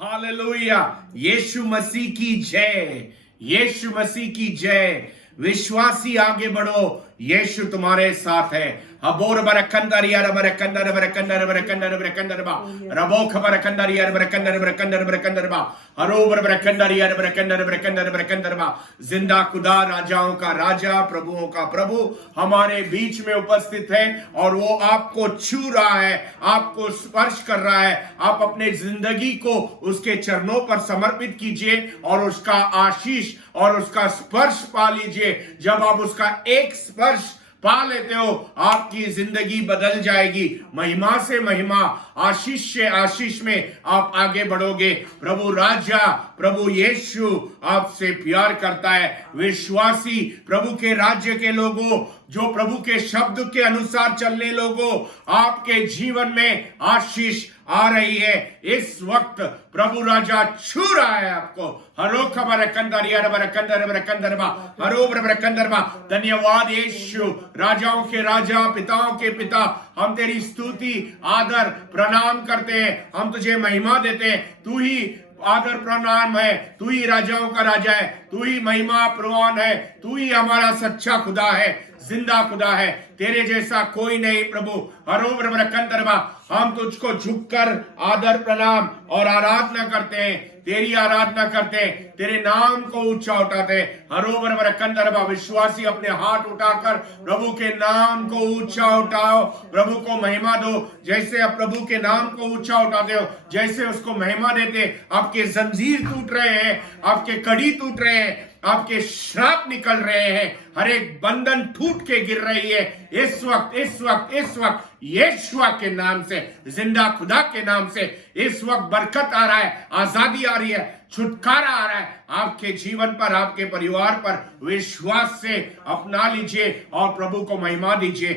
Hallelujah. यीशु मसीह की जय, यीशु मसीह की जय। विश्वासी आगे बढ़ो, यीशु तुम्हारे साथ है। अबोर बरकंदरिया बरकंदर बरकंदर बरकंदर बरकंदर बा रबोख बरकंदरिया बरकंदर बरकंदर बरकंदर बा हरोबर बरकंदरिया बरकंदर बरकंदर बरकंदर बा। जिंदा खुदा, राजाओं का राजा, प्रभुओं का प्रभु हमारे बीच में उपस्थित है और वो आपको छू रहा है, आपको स्पर्श कर रहा है। आप अपने जिंदगी को उसके चरणों पर समर्पित कीजिए और उसका आशीष और उसका स्पर्श पा लीजिए। जब आप उसका एक स्पर्श पा लेते हो, आपकी जिंदगी बदल जाएगी। महिमा से महिमा, आशीष से आशीष में आप आगे बढ़ोगे। प्रभु राजा, प्रभु यीशु आपसे प्यार करता है। विश्वासी प्रभु के राज्य के लोगों, जो प्रभु के शब्द के अनुसार चलने लोगों, आपके जीवन में आशीष आ रही है। इस वक्त प्रभु राजा छू रहा है आपको। हरो खबर कंदर। धन्यवाद यीशु, राजाओं के राजा, पिताओं के पिता, हम तेरी स्तुति, आदर, प्रणाम करते हैं। हम तुझे महिमा देते हैं। तू ही आदर प्रणाम है, तू ही राजाओं का राजा है, तू ही महिमा प्रवान है, तू ही हमारा सच्चा खुदा है, जिंदा खुदा है। तेरे जैसा कोई नहीं प्रभु। हरोबरबरकंदरबा, हम तुझको झुककर आदर प्रणाम और आराधना करते हैं, तेरी आराधना करते हैं, तेरे नाम को ऊंचा उठाते हैं। हरोबरबरकंदरबा, विश्वासी अपने हाथ उठाकर प्रभु के नाम को ऊंचा उठाओ, प्रभु को महिमा दो। जैसे आप प्रभु के नाम को ऊंचा उठाते हो, जैसे उसको महिमा देते, आपके जंजीर टूट रहे हैं, आपके कड़ी टूट रहे हैं, आपके श्राप निकल रहे हैं, हर एक बंधन टूट के गिर रही है। इस वक्त यीशु के नाम से, जिंदा खुदा के नाम से इस वक्त बरकत आ रहा है, आजादी आ रही है, छुटकारा आ रहा है आपके जीवन पर, आपके परिवार पर। विश्वास से अपना लीजिए और प्रभु को महिमा दीजिए।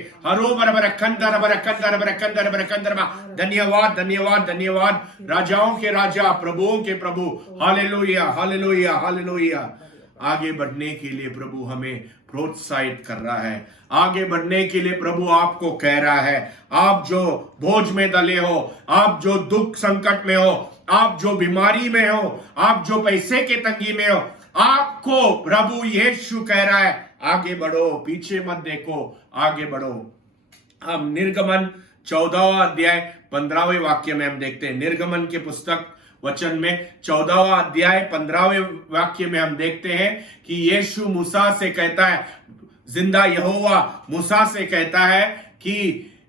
धन्यवाद धन्यवाद धन्यवाद, राजाओं के राजा, प्रभुओं के प्रभु। Hallelujah hallelujah hallelujah. आगे बढ़ने के लिए प्रभु हमें प्रोत्साहित कर रहा है। आगे बढ़ने के लिए प्रभु आपको कह रहा है। आप जो बोझ में दले हो, आप जो दुख संकट में हो, आप जो बीमारी में हो, आप जो पैसे के तंगी में हो, आपको प्रभु यीशु कह रहा है आगे बढ़ो, पीछे मत देखो, आगे बढ़ो। हम निर्गमन 14वां अध्याय 15वें वाक्य में हम देखते हैं। निर्गमन के पुस्तक वचन में 14वां अध्याय 15वें वाक्य में हम देखते हैं कि यीशु मूसा से कहता है, जिंदा यहोवा मूसा से कहता है कि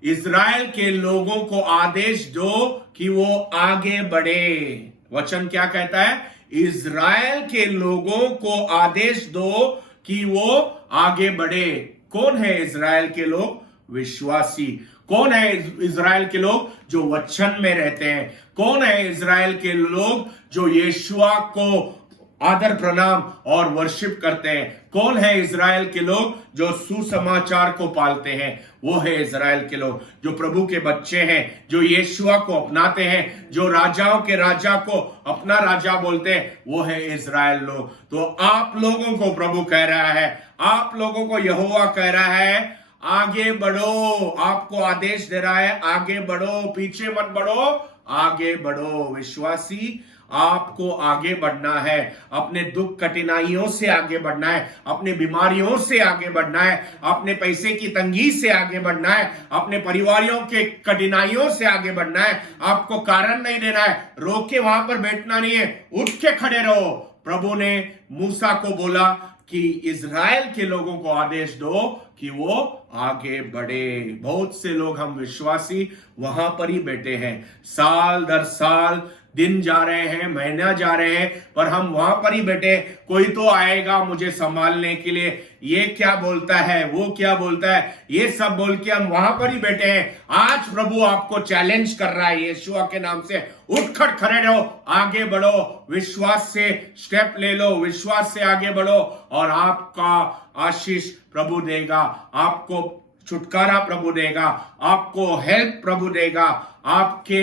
इज़राइल के लोगों को आदेश दो कि वो आगे बढ़े। वचन क्या कहता है? इज़राइल के लोगों को आदेश दो कि वो आगे बढ़े। कौन है इज़राइल के लोग? विश्वासी। कौन है इज़राइल के लोग? जो वचन में रहते हैं। कौन है इज़राइल के लोग? जो यीशुआ को आदर प्रणाम और वर्शिप करते हैं। कौन है इज़राइल के लोग? जो सुसमाचार को पालते हैं। वो है इज़राइल के लोग, जो प्रभु के बच्चे हैं, जो यीशुआ को अपनाते हैं, जो राजाओं के राजा को अपना राजा बोलते हैं। वो है इज़राइल लोग। तो आप लोगों को प्रभु कह रहा है, आप लोगों को यहोवा कह रहा है आगे बढ़ो। आपको आदेश दे रहा है आगे बढ़ो, पीछे मत बढ़ो, आगे बढ़ो। विश्वासी, आपको आगे बढ़ना है। अपने दुख कठिनाइयों से आगे बढ़ना है, अपने बीमारियों से आगे बढ़ना है, अपने पैसे की तंगी से आगे बढ़ना है, अपने परिवारों के कठिनाइयों से आगे बढ़ना है। आपको कारण नहीं देना है, रोक के वहां पर बैठना नहीं है, उठ के खड़े रहो। प्रभु ने मूसा को बोला कि इज़राइल के लोगों को आदेश दो कि वो आगे बढ़े। बहुत से लोग, हम विश्वासी, वहां पर ही बैठे हैं। साल दर साल दिन जा रहे हैं, महीना जा रहे हैं, पर हम वहां पर ही बैठे। कोई तो आएगा मुझे संभालने के लिए, ये क्या बोलता है, वो क्या बोलता है, ये सब बोल के हम वहां पर ही बैठे हैं। आज प्रभु आपको चैलेंज कर रहा है यीशुआ के नाम से, उठकर खड़े रहो, आगे बढ़ो, विश्वास से स्टेप ले लो, विश्वास से आगे बढ़ो और आपका आशीष प्रभु देगा। आपको छुटकारा प्रभु देगा, आपको हेल्प प्रभु देगा, आपके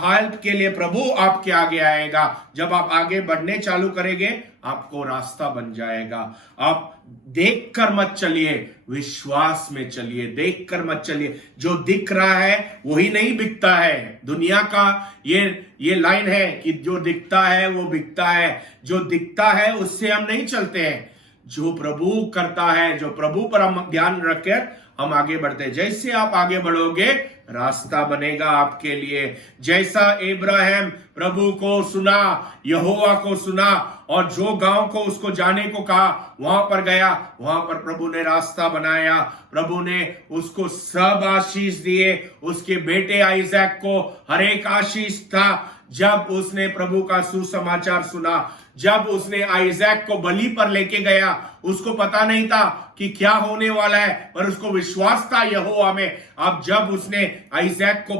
हेल्प के लिए प्रभु आपके आगे आएगा। जब आप आगे बढ़ने चालू करेंगे आपको रास्ता बन जाएगा। आप देख कर मत चलिए, विश्वास में चलिए। देख कर मत चलिए, जो दिख रहा है वही नहीं बिकता है। दुनिया का ये लाइन है कि जो दिखता है वो बिकता है, जो दिखता है उससे हम नहीं चलते हैं। जो प्रभु करता है, जो प्रभु पर हम ध्यान रखकर हम आगे बढ़ते हैं। जैसे आप आगे बढ़ोगे रास्ता बनेगा आपके लिए। जैसा इब्राहिम प्रभु को सुना, यहोवा को सुना और जो गांव को उसको जाने को कहा वहां पर गया, वहां पर प्रभु ने रास्ता बनाया। प्रभु ने उसको सब आशीष दिए। उसके बेटे आइजैक को हर एक आशीष था। जब उसने प्रभु का सुसमाचार सुना, जब उसने आइजैक को बलि पर लेके गया, उसको पता नहीं था कि क्या होने वाला है, पर उसको विश्वास था यहोवा में। अब जब उसने आइजैक को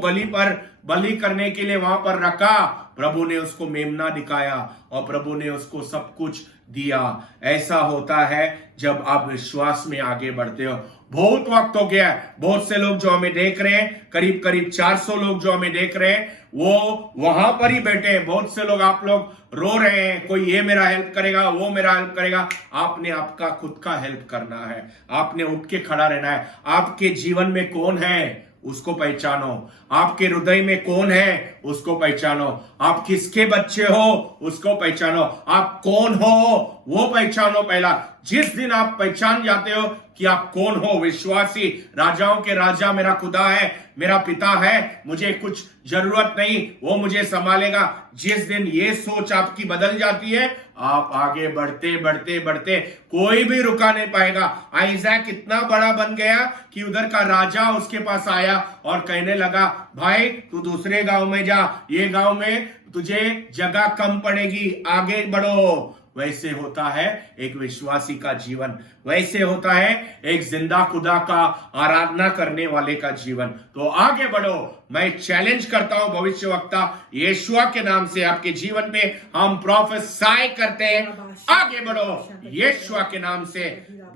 बलि करने के लिए वहां पर रखा, प्रभु ने उसको मेमना दिखाया और प्रभु ने उसको सब कुछ दिया। ऐसा होता है जब आप विश्वास में आगे बढ़ते हो। बहुत वक्त हो गया है, बहुत से लोग जो हमें देख रहे हैं, करीब 400 लोग जो हमें देख रहे हैं, वो वहां पर ही बैठे हैं। बहुत से लोग, आप लोग रो रहे हैं, कोई ये मेरा हेल्प करेगा, वो मेरा हेल्प करेगा। आपने आपका खुद का हेल्प करना है। आपने उठ के खड़ा रहना है। आपके जीवन में कौन है उसको पहचानो। आपके हृदय में कौन है उसको पहचानो। आप किसके बच्चे हो उसको पहचानो। आप कौन हो वो पहचानो पहला। जिस दिन आप पहचान जाते हो कि आप कौन हो, विश्वासी, राजाओं के राजा मेरा खुदा है, मेरा पिता है, मुझे कुछ जरूरत नहीं, वो मुझे संभालेगा। जिस दिन ये सोच आपकी बदल जाती है, आप आगे बढ़ते बढ़ते बढ़ते कोई भी रुका नहीं पाएगा। आइजैक इतना बड़ा बन गया कि उधर का राजा उसके पास आया और कहने लगा, भाई तू दूसरे गांव में जा, ये गांव में तुझे जगह कम पड़ेगी, आगे बढ़ो। वैसे होता है एक विश्वासी का जीवन, वैसे होता है एक जिंदा खुदा का आराधना करने वाले का जीवन। तो आगे बढ़ो। मैं चैलेंज करता हूं भविष्यवक्ता यीशुआ के नाम से, आपके जीवन में हम प्रोफेसाई करते हैं, आगे बढ़ो यीशुआ के नाम से,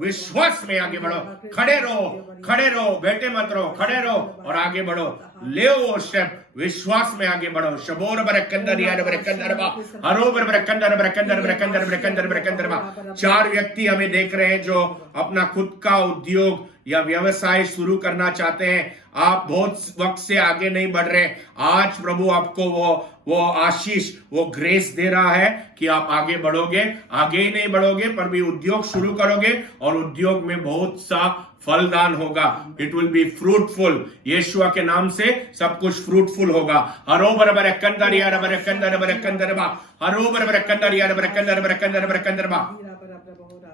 विश्वास में आगे बढ़ो। खड़े रहो, बैठे मत रहो, खड़े रहो और आगे बढ़ो। ले वो स्टेप, विश्वास में आगे बढ़ो। शबोर बरकंदर यार बरकंदर बा, हरो बरकंदर बरकंदर बरकंदर बरकंदर बरकंदर बा। 4 व्यक्ति हमें देख रहे हैं जो अपना खुद का उद्योग या व्यवसाय शुरू करना चाहते हैं। आप बहुत वक्त से आगे नहीं बढ़ रहे। आज प्रभु आपको वो आशीष, वो ग्रेस दे रहा है कि आप आगे बढ़ोगे। आगे ही नहीं बढ़ोगे पर भी उद्योग शुरू करोगे और उद्योग में बहुत सा फलदान होगा। It will be fruitful. Yeshua के नाम से सब कुछ फ्रूटफुल होगा। हरो बरबर कंदर यार बर कंदर बा, हरो बरबर कंदर यार बर कंदर बा।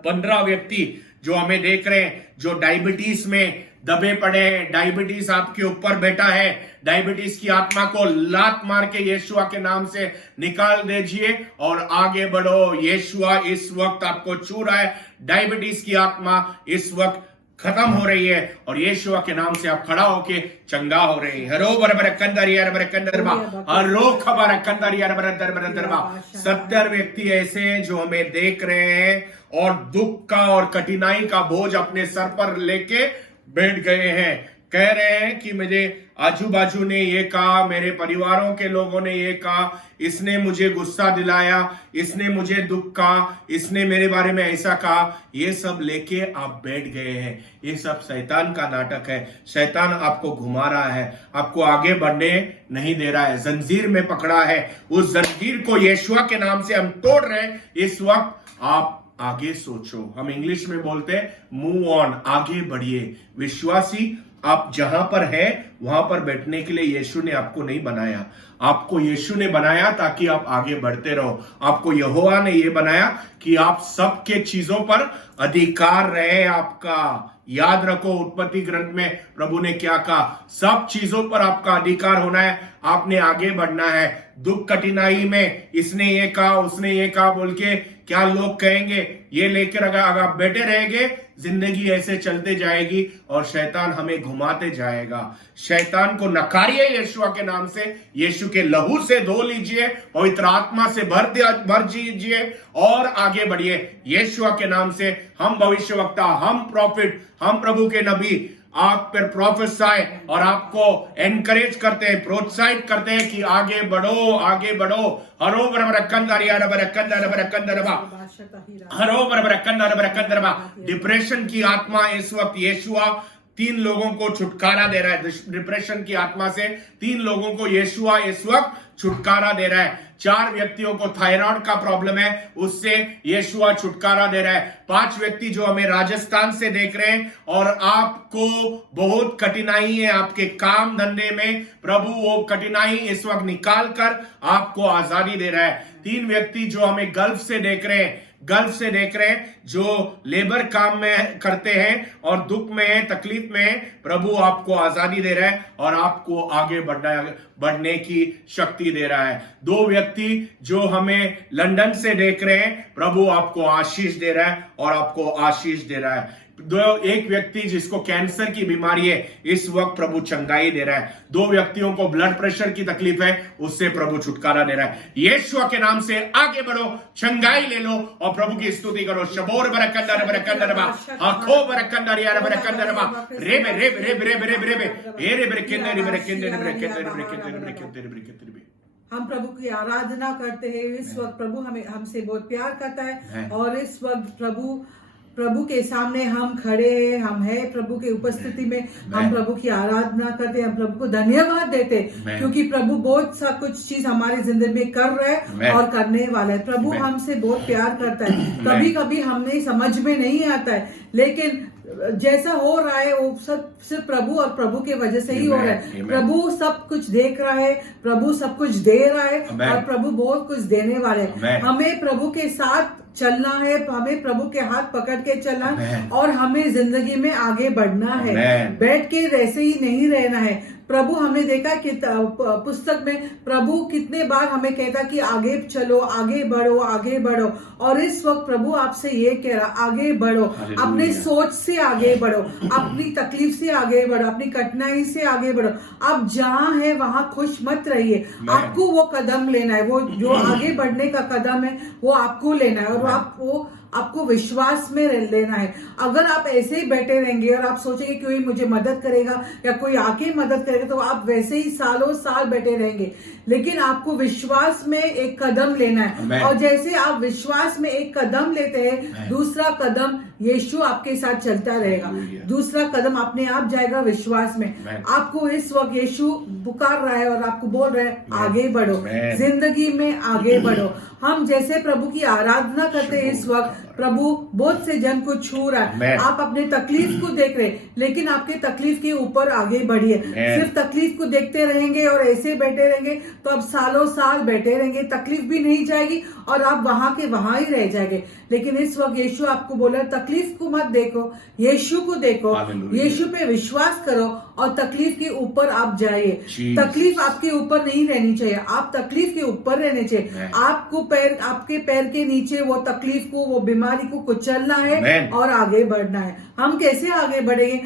15 व्यक्ति जो हमें देख रहे हैं जो डायबिटीज में दबे पड़े हैं, डायबिटीज आपके ऊपर बैठा है, डायबिटीज की आत्मा को लात मार के यीशुआ के नाम से निकाल दीजिए और आगे बढ़ो। यीशुआ इस वक्त आपको छू रहा है। डायबिटीज की आत्मा इस वक्त खत्म हो रही है और यीशुआ के नाम से आप खड़ा होके चंगा हो रहे हैं। हरो बरबर कंदर यार बर कंदर बा, हरो खबर कंदर यार बर बा। 70 व्यक्ति ऐसे हैं जो हमें देख रहे हैं और दुख का और कठिनाई का बोझ अपने सर पर लेके बैठ गए हैं। कह रहे हैं कि मुझे आजू बाजू ने ये कहा, मेरे परिवारों के लोगों ने ये कहा, इसने मुझे गुस्सा दिलाया, इसने मुझे दुख कहा, इसने मेरे बारे में ऐसा कहा। ये सब लेके आप बैठ गए हैं। ये सब शैतान का नाटक है। शैतान आपको घुमा रहा है, आपको आगे बढ़ने नहीं दे रहा है, जंजीर में पकड़ा है। उस जंजीर को यीशुआ के नाम से हम तोड़ रहे हैं। इस वक्त आप आगे सोचो। हम इंग्लिश में बोलते हैं मूव ऑन, आगे बढ़िए। विश्वासी, आप जहां पर है वहां पर बैठने के लिए यीशु ने आपको नहीं बनाया। आपको यीशु ने बनाया ताकि आप आगे बढ़ते रहो। आपको यहोवा ने यह बनाया कि आप सबके चीजों पर अधिकार रहे आपका। याद रखो उत्पत्ति ग्रंथ में प्रभु ने क्या कहा, सब चीजों पर आपका अधिकार होना है। आपने आगे बढ़ना है। दुख कठिनाई में इसने ये कहा, उसने ये कहा बोल के क्या लोग कहेंगे, ये लेकर अगर आप बैठे रहेंगे जिंदगी ऐसे चलते जाएगी और शैतान हमें घुमाते जाएगा। शैतान को नकारिए यीशुआ के नाम से, यीशु के लहू से धो लीजिए, पवित्र आत्मा से भर दीजिए और आगे बढ़िए। यीशुआ के नाम से हम भविष्यवक्ता, हम प्रॉफिट, हम प्रभु के नबी आप पर प्रोफेसाई और आपको एनकरेज करते हैं, प्रोत्साहित करते हैं कि आगे बढ़ो, आगे बढ़ो। हरो बरबरकंदरबा। डिप्रेशन की आत्मा इस वक्त यीशुआ 3 लोगों को छुटकारा दे रहा है। डिप्रेशन की आत्मा से 3 लोगों को यीशुआ इस वक्त छुटकारा दे रहा है। 4 व्यक्तियों को थायराइड का प्रॉब्लम है, उससे यीशुआ छुटकारा दे रहा है। 5 व्यक्ति जो हमें राजस्थान से देख रहे हैं और आपको बहुत कठिनाई है आपके काम धंधे में, प्रभु वो कठिनाई इस वक्त निकाल कर आपको आजादी दे रहा है। 3 व्यक्ति जो हमें गल्फ से देख रहे हैं, जो लेबर काम में करते हैं और दुख में है, तकलीफ में है, प्रभु आपको आजादी दे रहा है और आपको आगे बढ़ने की शक्ति दे रहा है। 2 व्यक्ति जो हमें लंदन से देख रहे हैं, प्रभु आपको आशीष दे रहा है और आपको आशीष दे रहा है। एक व्यक्ति जिसको कैंसर की बीमारी है, इस वक्त प्रभु चंगाई दे रहा है। 2 व्यक्तियों को ब्लड प्रेशर की तकलीफ है, उससे प्रभु छुटकारा दे रहा है। यीशु के नाम से आगे बढ़ो, चंगाई ले लो और प्रभु की स्तुति करो। शबोर बरकंदर बरकंदरबा, आखो बरकंदर यार बरकंदरबा, रेबे रेबे रेबे रेबे रेबे रेबे ए रेबे केंदर बरकंदर बरकंदर बरकंदर बरकंदर बरकंदर। हम प्रभु की आराधना करते हैं। इस वक्त प्रभु हमसे बहुत प्यार करता है और इस वक्त प्रभु के सामने हम खड़े हैं, हम है प्रभु के उपस्थिति में, हम प्रभु की आराधना करते हैं, हम प्रभु को धन्यवाद देते हैं क्योंकि प्रभु बहुत सा कुछ चीज हमारी जिंदगी में कर रहा है और करने वाला है। प्रभु हमसे बहुत प्यार करता है। कभी कभी हमें समझ में नहीं आता है, लेकिन जैसा हो रहा है वो सब सिर्फ प्रभु और प्रभु के वजह से ही हो रहा है। प्रभु सब कुछ देख रहा है, प्रभु सब कुछ दे रहा है और प्रभु बहुत कुछ देने वाले हैं। हमें प्रभु के साथ चलना है, हमें प्रभु के हाथ पकड़ के चलना है और हमें जिंदगी में आगे बढ़ना है। बैठ के वैसे ही नहीं रहना है। प्रभु हमने देखा कि पुस्तक में प्रभु कितने बार हमें कहता कि आगे चलो, आगे बढ़ो, आगे बढ़ो। और इस वक्त प्रभु आपसे ये कह रहा, आगे बढ़ो, अपने सोच से आगे बढ़ो, अपनी तकलीफ से आगे बढ़ो, अपनी कठिनाई से आगे बढ़ो। आप जहां है वहां खुश मत रहिए, आपको वो कदम लेना है, वो जो आगे बढ़ने का कदम है वो आपको लेना है और आपको विश्वास में लेना है। अगर आप ऐसे ही बैठे रहेंगे और आप सोचेंगे कि कोई मुझे मदद करेगा या कोई आके मदद करेगा, तो आप वैसे ही सालों साल बैठे रहेंगे। लेकिन आपको विश्वास में एक कदम लेना है और जैसे आप विश्वास में एक कदम लेते हैं, दूसरा कदम यीशु आपके साथ चलता रहेगा। दूसरा कदम अपने आप जाएगा विश्वास में। आपको इस वक्त यीशु पुकार रहा है और आपको बोल रहा है आगे बढ़ो, जिंदगी में आगे बढ़ो। हम जैसे प्रभु की आराधना करते हैं, इस वक्त प्रभु बहुत से जन को छू रहा है। आप अपने तकलीफ को देख रहे, लेकिन आपके तकलीफ के ऊपर आगे बढ़िए। सिर्फ तकलीफ को देखते रहेंगे और ऐसे बैठे रहेंगे तो आप सालों साल बैठे रहेंगे, तकलीफ भी नहीं जाएगी और आप वहां के वहां ही रह जाएंगे। लेकिन इस वक्त यीशु आपको बोला तकलीफ को मत देखो, यीशु को देखो, यीशु पे विश्वास करो और तकलीफ के ऊपर आप जाइए। तकलीफ आपके ऊपर नहीं रहनी चाहिए, आप तकलीफ के ऊपर रहने चाहिए। आपके पैर के नीचे वो तकलीफ को, वो बीमारी को कुचलना है और आगे बढ़ना है। हम कैसे आगे बढ़ेंगे?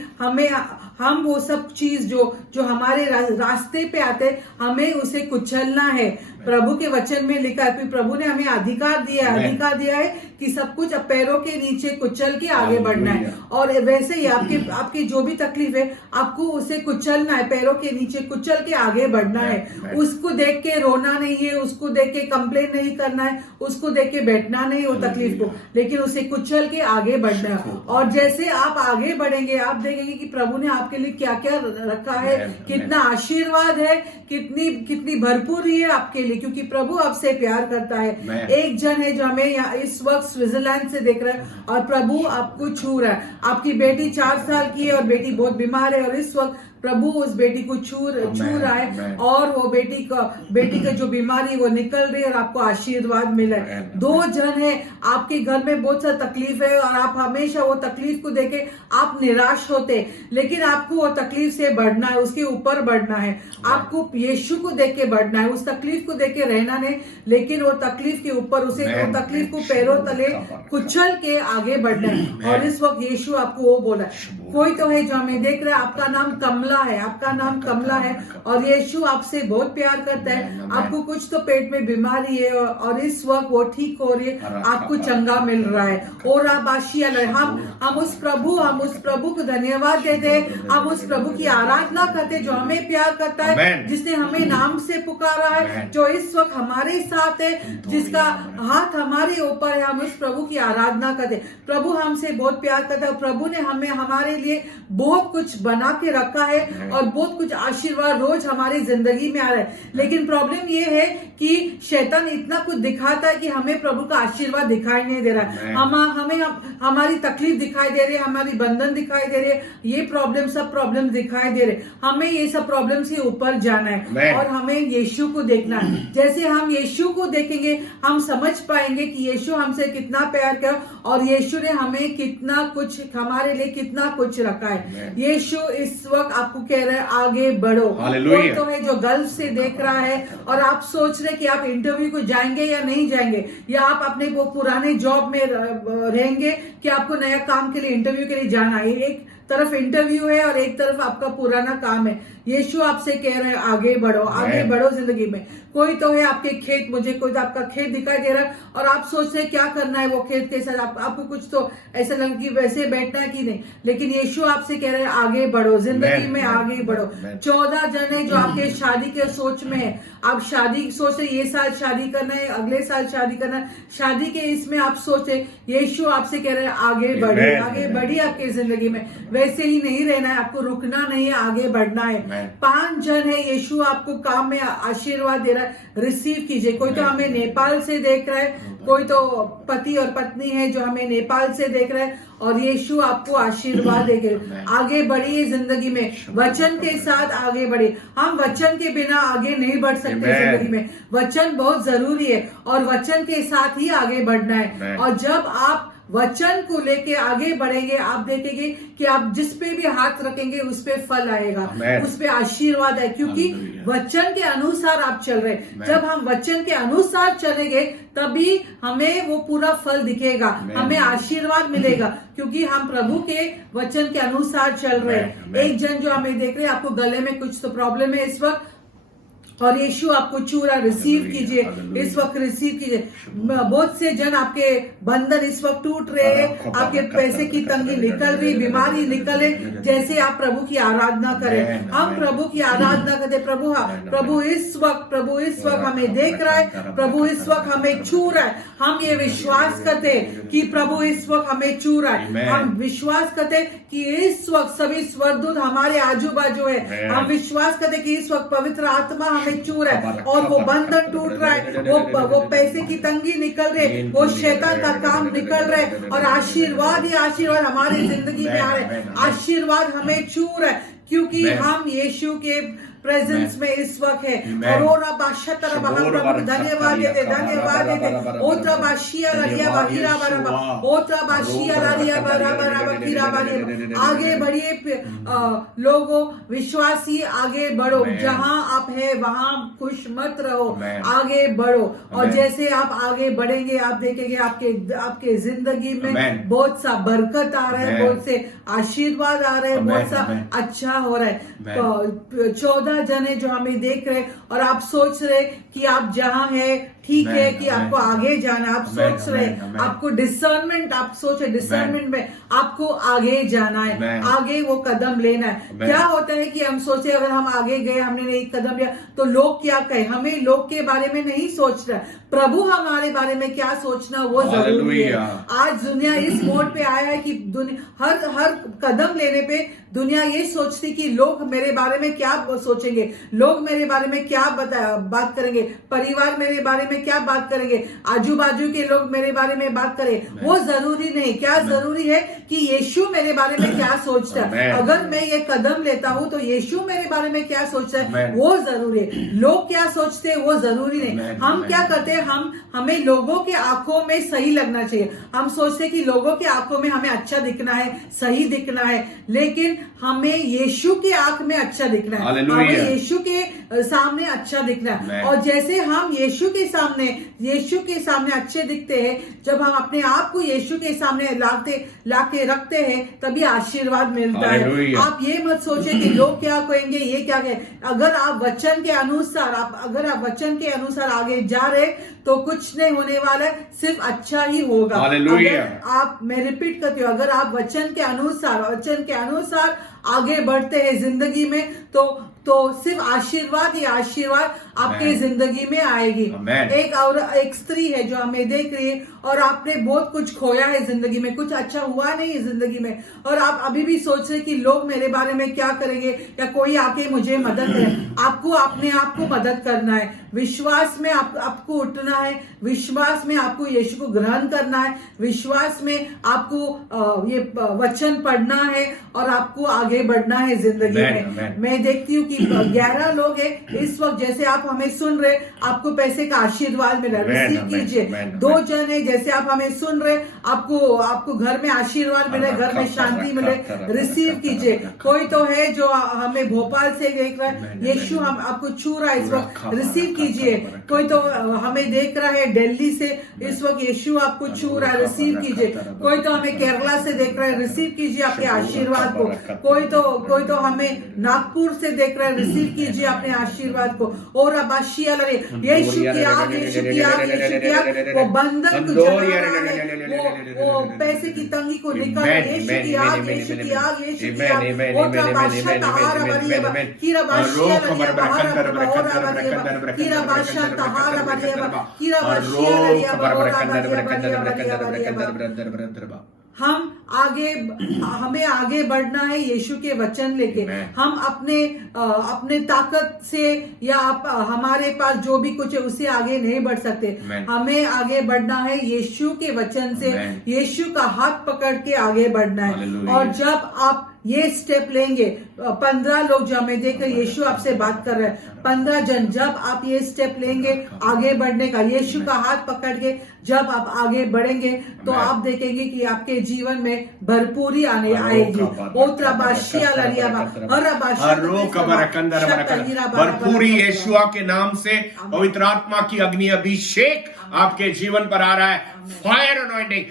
हम वो सब चीज जो हमारे रास्ते पे आते, हमें उसे कुचलना है। प्रभु के वचन में लिखा है, प्रभु ने हमें अधिकार दिया है कि सब कुछ पैरों के नीचे कुचल के आगे बढ़ना है। और वैसे ही आपकी जो भी तकलीफ है, आपको उसे कुचलना है, पैरों के नीचे कुचल के आगे बढ़ना है। उसको देख के रोना नहीं है, उसको देख के कंप्लेन नहीं करना है, उसको देख के बैठना नहीं वो तकलीफ को, लेकिन उसे कुचल के आगे बढ़ना है। और जैसे आप आगे बढ़ेंगे, आप देखेंगे कि प्रभु ने आपके लिए क्या क्या रखा है, कितना आशीर्वाद है, कितनी भरपूरी है आपके लिए, क्योंकि प्रभु आपसे प्यार करता है। एक जन है जो हमें यहाँ इस वक्त स्विट्जरलैंड से देख रहा है और प्रभु आपको छू रहा है। आपकी बेटी 4 साल की है और बेटी बहुत बीमार है और इस वक्त प्रभु उस बेटी को छू रहा है और वो बेटी का जो बीमारी वो निकल रही है और आपको आशीर्वाद मिला है। 2 जन है, आपके घर में बहुत सा तकलीफ है और आप हमेशा वो तकलीफ को देखे आप निराश होते, लेकिन आपको वो तकलीफ से बढ़ना है, उसके ऊपर बढ़ना है। आपको यीशु को देख के बढ़ना है, उस तकलीफ को देख के रहना नहीं, लेकिन वो तकलीफ के ऊपर वो तकलीफ को पैरों तले कुचल के आगे बढ़ना है। और इस वक्त यीशु आपको वो बोला है, कोई तो है जो हमें देख रहा है, आपका नाम कमला है, आपका नाम कमला है और यीशु आपसे बहुत प्यार करता है। आपको कुछ तो पेट में बीमारी है और इस वक्त वो ठीक हो रही है, आपको चंगा मिल रहा है। और हम उस प्रभु को धन्यवाद देते हैं, हम उस प्रभु की आराधना करते हैं जो हमें प्यार करता है, जिसने हमें नाम से पुकारा है, जो इस वक्त हमारे साथ है, जिसका हाथ हमारे ऊपर है। हम उस प्रभु की आराधना करते हैं। प्रभु हमसे बहुत प्यार करता है। प्रभु ने हमें हमारे लिए बहुत कुछ बना के रखा है और बहुत कुछ आशीर्वाद रोज हमारी जिंदगी में आ रहा है। लेकिन प्रॉब्लम ये है कि शैतान इतना कुछ दिखाता है कि हमें प्रभु का आशीर्वाद दिखाई नहीं दे रहा है। हमें हमारी तकलीफ दिखाई दे रही है, हमारी बंधन दिखाई दे रही है, ये सब प्रॉब्लम दिखाई दे रहे। हमें ये सब प्रॉब्लम से ऊपर जाना है और हमें यीशु को देखना है। जैसे हम यीशु को देखेंगे, हम समझ पाएंगे कि यीशु हमसे कितना प्यार कर और यीशु ने हमें कितना कुछ, हमारे लिए कितना कुछ रखा है। यीशु इस वक्त आपको कह रहे हैं आगे बढ़ो। कोई तो है जो गल्फ से देख रहा है और आप सोच रहे कि आप इंटरव्यू को जाएंगे या नहीं जाएंगे, या आप अपने वो पुराने जॉब में रहेंगे कि आपको नया काम के लिए इंटरव्यू के लिए जाना है। एक तरफ इंटरव्यू है और एक तरफ आपका पुराना काम है। यीशु आपसे कह रहे हैं आगे बढ़ो, आगे बढ़ो जिंदगी में। कोई तो है आपके खेत, मुझे कोई तो आपका खेत दिखाई दे रहा है और आप सोच रहे क्या करना है वो खेत के साथ। आपको कुछ तो ऐसा लगे कि वैसे बैठना है कि नहीं, लेकिन यीशु आपसे कह रहे हैं आगे बढ़ो, जिंदगी में आगे बढ़ो। 14 जन है जो आपके शादी के सोच में है। आप शादी सोच रहे ये साल शादी करना है, अगले साल शादी करना है, शादी के इसमें आप सोचे। यीशु आपसे कह रहे हैं आगे बढ़िए, आगे बढ़िए आपकी जिंदगी में। वैसे ही नहीं रहना है, आपको रुकना नहीं है, आगे बढ़ना है। 5 जन है, यीशु आपको काम में आशीर्वाद दे रहा है, रिसीव कीजिए। कोई तो हमें नेपाल से देख रहा है, कोई तो पति और पत्नी है जो हमें नेपाल से देख रहे हैं और यीशु आपको आशीर्वाद देंगे। आगे बढ़िए जिंदगी में, वचन के साथ आगे बढ़िए। हम वचन के बिना आगे नहीं बढ़ सकते जिंदगी में। वचन बहुत जरूरी है और वचन के साथ ही आगे बढ़ना है। और जब आप वचन को लेके आगे बढ़ेंगे, आप देखेंगे कि आप जिस पे भी हाथ रखेंगे उस पे फल आएगा, उस पे आशीर्वाद है, क्योंकि वचन के अनुसार आप चल रहे हैं। जब हम वचन के अनुसार चलेंगे तभी हमें वो पूरा फल दिखेगा, हमें आशीर्वाद मिलेगा, क्योंकि हम प्रभु के वचन के अनुसार चल रहे हैं। एक जन जो हमें देख रहे हैं, आपको गले में कुछ तो प्रॉब्लम है इस वक्त और यीशु आपको चूरा रिसीव कीजिए, इस वक्त रिसीव कीजिए। बहुत से जन आपके बंधन इस वक्त टूट रहे हैं, आपके पैसे की तंगी निकल रही, बीमारी निकले, जैसे आप प्रभु की आराधना करें। हम प्रभु की आराधना करते। प्रभु इस वक्त हमें देख रहा है, प्रभु इस वक्त हमें छू रहा है। हम ये विश्वास करते कि प्रभु इस वक्त हमें छू रहा है। हम विश्वास करते कि इस वक्त सभी स्वर्गदूत हमारे आजू बाजू है। हम विश्वास करते कि इस वक्त पवित्र आत्मा हमें चूर है और वो बंधन टूट रहा है, वो पैसे की तंगी निकल रही है, वो शैतान का काम निकल रहा है और आशीर्वाद ही आशीर्वाद हमारी जिंदगी में आ रहे हैं। आशीर्वाद हमें छू रहा है क्योंकि हम यीशु के प्रेजेंस में इस वक्त है। और प्रभु धन्यवाद देते, धन्यवाद देते। ओत्रा बाशिया रलिया बाहिरा बराबा, ओत्रा बाशिया रलिया बराबा कीरा बराबा। आगे बढ़िए लोगों, विश्वासी आगे बढ़ो। जहां आप है वहां खुश मत रहो, आगे बढ़ो। और जैसे आप आगे बढ़ेंगे आप देखेंगे आपके जिंदगी में बहुत सा बरकत आ रहा है, बहुत से आशीर्वाद आ रहे हैं, बहुत सा अच्छा हो रहा है। 14 जने जो हमें देख रहे और आप सोच रहे कि आप जहां है ठीक है कि आपको आगे जाना, आप सोच रहे आपको डिसर्नमेंट, आप सोचे डिसर्नमेंट में आपको आगे जाना है, आगे वो कदम लेना है। क्या होता है कि हम सोचे अगर हम आगे गए, हमने एक कदम लिया तो लोग क्या कहे, हमें लोग के बारे में नहीं सोचना, प्रभु हमारे बारे में क्या सोचना वो जरूरी है। आज दुनिया इस मोड पे आया है कि हर कदम लेने पे दुनिया ये सोचती कि लोग मेरे बारे में क्या सोचेंगे, लोग मेरे बारे में क्या बात करेंगे, परिवार मेरे बारे में क्या बात करेंगे, आजू बाजू के लोग मेरे बारे में बात करें। वो जरूरी नहीं, क्या जरूरी है कि यीशु मेरे बारे में क्या सोचता है। अगर मैं ये कदम लेता हूँ तो यीशु मेरे बारे में क्या सोचता है वो जरूरी है। लोग क्या सोचते हैं वो जरूरी नहीं। हम क्या करते हैं, हमें लोगों के आंखों में सही लगना चाहिए। हम सोचते हैं कि लोगों के आंखों में हमें अच्छा दिखना है, सही दिखना है, लेकिन हमें यीशु के आंख में अच्छा दिखना है। हमें यीशु के सामने अच्छा दिखना है। Amen. और जैसे हम यीशु के सामने अच्छे दिखते हैं, जब हम अपने आप को यीशु के सामने लाके रखते हैं, तभी आशीर्वाद मिलता है। Hallelujah. आप ये मत सोचे कि लोग क्या कहेंगे, ये क्या कहेंगे। अगर आप वचन के अनुसार आगे जा रहे, तो कुछ नहीं होने वाला है, सिर्फ अच्छा ही होगा। Hallelujah. मैं रिपीट करती हूँ, अगर आप वचन के अनुसार आगे बढ़ते हैं जिंदगी में, तो सिर्फ आशीर्वाद ही आशीर्वाद आपके Amen. जिंदगी में आएगी। Amen. एक स्त्री है जो हमें देख रही है, और आपने बहुत कुछ खोया है जिंदगी में, कुछ अच्छा हुआ नहीं है जिंदगी में, और आप अभी भी सोच रहे कि लोग मेरे बारे में क्या करेंगे, या कोई आके मुझे मदद करे। आपको अपने आप को मदद करना है, विश्वास में आपको उठना है, विश्वास में आपको यीशु को ग्रहण करना है, विश्वास में आपको ये वचन पढ़ना है, और आपको आगे बढ़ना है जिंदगी Amen, में। Amen. मैं देखती हूँ कि 11 लोग हैं इस वक्त, जैसे आप हमें सुन रहे, आपको पैसे का आशीर्वाद मिला, Amen, रिसीव Amen, कीजिए। Amen, 2 जन है, जैसे आप हमें सुन रहे, आपको घर में आशीर्वाद मिले, घर में शांति मिले, रिसीव कीजिए। कोई तो है जो हमें भोपाल से देख रहा है, यीशु हम आपको छू रहा है इस वक्त, रिसीव कीजिए। कोई तो हमें देख रहा है दिल्ली से इस वक्त, यीशु आपको छू रहा है, रिसीव कीजिए। कोई तो हमें केरला से देख रहा है, रिसीव कीजिए आपके आशीर्वाद को। कोई तो हमें नागपुर से देख रहा है, रिसीव कीजिए अपने आशीर्वाद को। और अबाशिया लगे, यीशु की आग, वो बंधन को जला रहा है, वो पैसे की तंगी को निकाल, यीशु की आग, यीशु की आग, यीशु की आग। वो तबाशा तहारा बरिएबा, कीरा बाशिया लगिया बहारा बहोरा बरिएबा, कीरा बाशा तहारा बरिएबा, कीरा बाशिया लगिया बहोरा बरिएबा। हमें आगे बढ़ना है यीशु के वचन लेके। हम अपने ताकत से या हमारे पास जो भी कुछ है उससे आगे नहीं बढ़ सकते। हमें आगे बढ़ना है यीशु के वचन से, यीशु का हाथ पकड़ के आगे बढ़ना है। और जब आप ये स्टेप लेंगे, 15 लोग जो हमें देखकर यीशु आपसे बात कर रहे हैं, 15 जन, जब आप ये स्टेप लेंगे आगे बढ़ने का, यीशु का हाथ पकड़ के जब आप आगे बढ़ेंगे, तो आप देखेंगे कि आपके जीवन में भरपूरी आएगी। भरपूरी यीशुआ के नाम से पवित्र आत्मा की अग्नि अभिषेक आपके जीवन पर आ रहा है। फायर अनॉइंटिंग,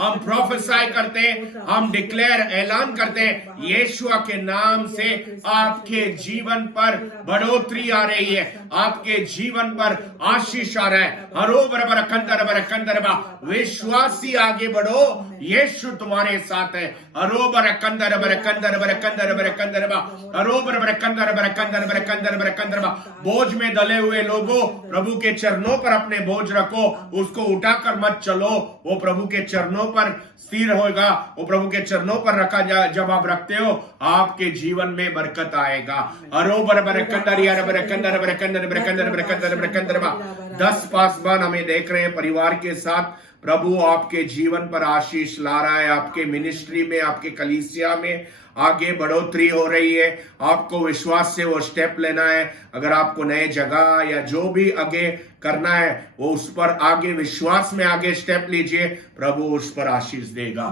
हम प्रोफेसाई करते हैं, हम डिक्लेयर ऐलान करते हैं, यीशुआ के नाम से आपके जीवन पर बढ़ोतरी आ रही है, आपके जीवन पर आशीष आ रहा है। हरो बरबर कंदर, विश्वासी आगे बढ़ो, यीशु तुम्हारे साथ है। हरो बर कंदर, हरो बर बोझ में दले हुए लोगों, प्रभु के चरणों पर अपने बोझ रखो, उसको उठाकर मत चलो, वो प्रभु के चरणों पर स्थिर होगा, वो प्रभु के चरणों पर रखा जाए। जब आप रखते हो, आपके जीवन में बरकत आएगा। 10 पासवान हमें देख रहे हैं परिवार के साथ। प्रभु आपके जीवन पर आशीष ला रहा है, आपके मिनिस्ट्री में, आपके कलीसिया में आगे बढ़ोतरी हो रही है। आपको विश्वास से वो स्टेप लेना है। अगर आपको नए जगह या जो भी आगे करना है, वो उस पर आगे विश्वास में आगे स्टेप लीजिए, प्रभु उस पर आशीष देगा।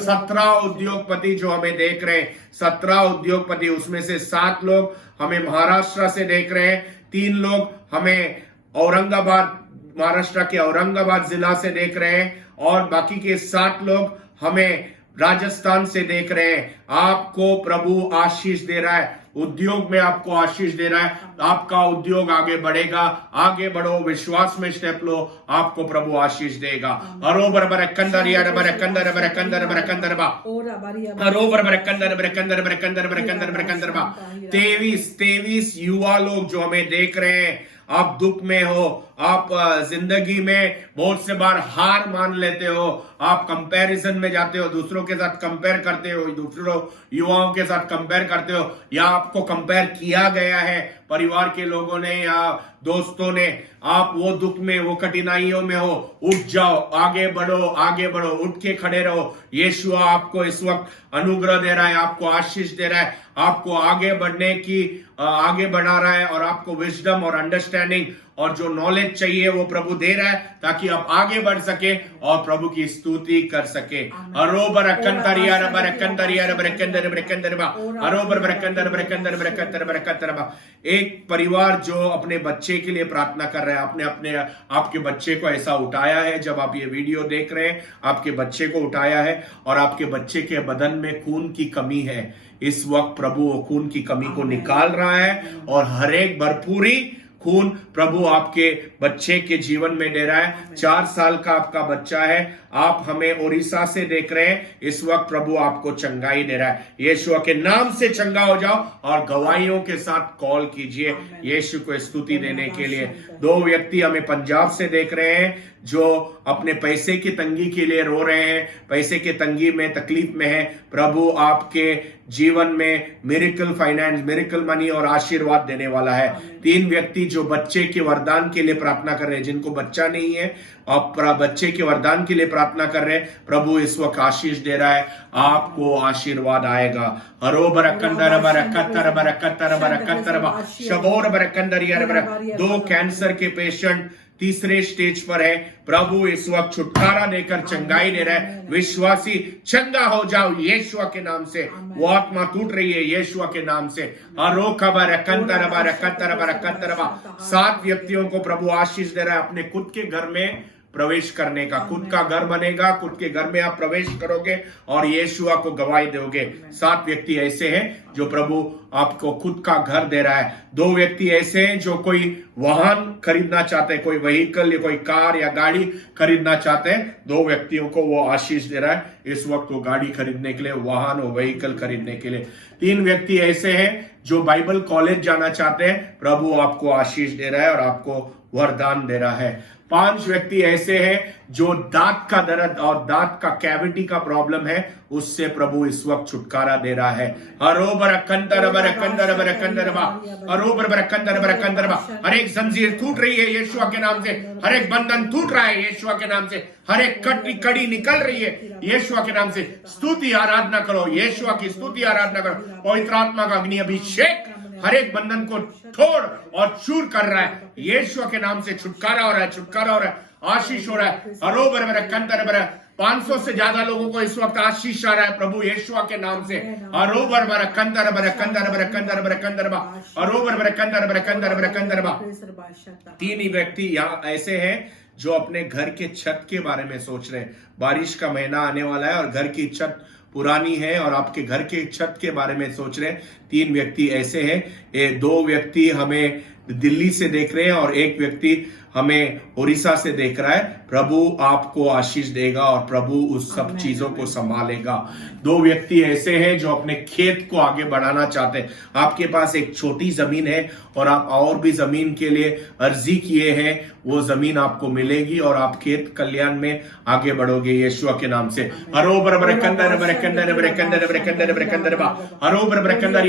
17 उद्योगपति जो हमें देख रहे हैं, 17 उद्योगपति, उसमें से 7 लोग हमें महाराष्ट्र से देख रहे हैं, 3 लोग हमें महाराष्ट्र के औरंगाबाद जिला से देख रहे हैं, और बाकी के 7 लोग हमें राजस्थान से देख रहे हैं। आपको प्रभु आशीष दे रहा है, उद्योग में आपको आशीष दे रहा है। आपका उद्योग आगे बढ़ेगा। आगे बढ़ो, विश्वास में स्टेप लो, आपको प्रभु आशीष देगा। 23 युवा लोग जो हमें देख रहे हैं, आप दुख में हो, आप जिंदगी में बहुत से बार हार मान लेते हो, आप कंपैरिजन में जाते हो, दूसरों के साथ कंपेयर करते हो, दूसरों युवाओं के साथ कंपेयर करते हो, या आपको कंपेयर किया गया है परिवार के लोगों ने या दोस्तों ने। आप वो दुख में, वो कठिनाइयों में हो, उठ जाओ, आगे बढ़ो, उठ के खड़े रहो। यीशु आपको इस वक्त अनुग्रह दे रहा है, आपको आशीष दे रहा है, आपको आगे बढ़ा रहा है, और आपको विजडम और अंडरस्टैंडिंग और जो नॉलेज चाहिए वो प्रभु दे रहा है ताकि आप आगे बढ़ सके और प्रभु की स्तुति कर सके। अरोबर कंतरिया रबर कंतरिया रबर कंदर बरकंदरबा अरोबर बरकंदर बरकंदर बरकंदर बरकंदरबा। एक परिवार जो अपने बच्चे के लिए प्रार्थना कर रहा है, अपने अपने आपके बच्चे को ऐसा उठाया है, जब आप ये वीडियो देख रहे हैं आपके बच्चे को उठाया है और आपके बच्चे के बदन में खून की कमी है। इस वक्त प्रभु वो खून की कमी को निकाल रहा है और हर एक भरपूरी खून प्रभु आपके बच्चे के जीवन में दे रहा है। 4 साल का आपका बच्चा है, आप हमें उड़ीसा से देख रहे हैं, इस वक्त प्रभु आपको चंगाई दे रहा है। यीशु के नाम से चंगा हो जाओ और गवाहियों के साथ कॉल कीजिए यीशु को स्तुति देने के लिए। 2 व्यक्ति हमें पंजाब से देख रहे हैं जो अपने पैसे की तंगी के लिए रो रहे हैं, पैसे की तंगी में तकलीफ में है। प्रभु आपके जीवन में मिरेकल फाइनेंस, मिरेकल मनी और आशीर्वाद देने वाला है। 3 व्यक्ति जो बच्चे के वरदान के लिए प्रार्थना कर रहे हैं, जिनको बच्चा नहीं है और बच्चे के वरदान के लिए प्रार्थना कर रहे हैं, प्रभु इस वक्त आशीष दे रहा है, आपको आशीर्वाद आएगा। हरो बरकंदर बरकतर बरकतर बरकतर शबोर बरकंदर यार 2 कैंसर के पेशेंट तीसरे स्टेज पर है, प्रभु इस वक्त छुटकारा देकर चंगाई दे रहा है। विश्वासी चंगा हो जाओ यीशु के नाम से। वो आत्मा टूट रही है यीशु के नाम से। 7 व्यक्तियों को प्रभु आशीष दे रहा है अपने खुद के घर में प्रवेश करने का। खुद का घर बनेगा, खुद के घर में आप प्रवेश करोगे और यीशु को गवाही दोगे। 7 व्यक्ति ऐसे हैं जो प्रभु आपको खुद का घर दे रहा है। 2 व्यक्ति ऐसे हैं जो कोई वाहन खरीदना चाहते हैं, कोई व्हीकल या कोई कार या गाड़ी खरीदना चाहते हैं। 2 व्यक्तियों को वो आशीष दे रहा है इस वक्त वो गाड़ी खरीदने के लिए, वाहन और व्हीकल खरीदने के लिए। 3 व्यक्ति ऐसे हैं जो बाइबल कॉलेज जाना चाहते हैं, प्रभु आपको आशीष दे रहा है और आपको वरदान दे रहा है। 5 व्यक्ति ऐसे हैं जो दांत का दर्द और दांत का कैविटी का प्रॉब्लम है, उससे प्रभु इस वक्त छुटकारा दे रहा है। हरोबर कंदर बर कंदर बर कंदरबा हरोबर बर कंदर बर कंदरबा। हर एक जंजीर टूट रही है यीशु के नाम से, हर एक बंधन टूट रहा है यीशु के नाम से, हर एक कड़ी निकल रही है यीशु के नाम से। स्तुति आराधना करो, यीशु की स्तुति आराधना करो। पवित्र आत्मा का अग्नि अभिषेक हर एक बंधन को तोड़ और चूर कर रहा है। यीशु के नाम से छुटकारा हो रहा है, छुटकारा हो रहा है, आशीष हो रहा है। हरोबर बर कंदर बर 500 से ज्यादा लोगों को इस वक्त आशीष आ रहा है प्रभु यीशु के नाम से। हरोबर बर कंदर बर कंदर बर कंदर बर कंदरबा हरोबर बर कंदर बर कंदर बर कंदरबा। 3 ही व्यक्ति यहाँ ऐसे हैं जो अपने घर के छत के बारे में सोच रहे हैं। बारिश का महीना आने वाला है और घर की छत पुरानी है और आपके घर के छत के बारे में सोच रहे हैं। 3 व्यक्ति ऐसे हैं। 2 व्यक्ति हमें दिल्ली से देख रहे हैं और 1 व्यक्ति हमें उड़ीसा से देख रहा है। प्रभु आपको आशीष देगा और प्रभु उस सब चीजों को संभालेगा। 2 व्यक्ति ऐसे हैं जो अपने खेत को आगे बढ़ाना चाहते हैं। आपके पास एक छोटी जमीन है और आप और भी जमीन के लिए अर्जी किए हैं, वो जमीन आपको मिलेगी और आप खेत कल्याण में आगे बढ़ोगे यीशु के नाम से। हरोबर बरकंदर बरकंदर बरकंदर बरकंदर बरकंदर बा हरोबर बरकंदर।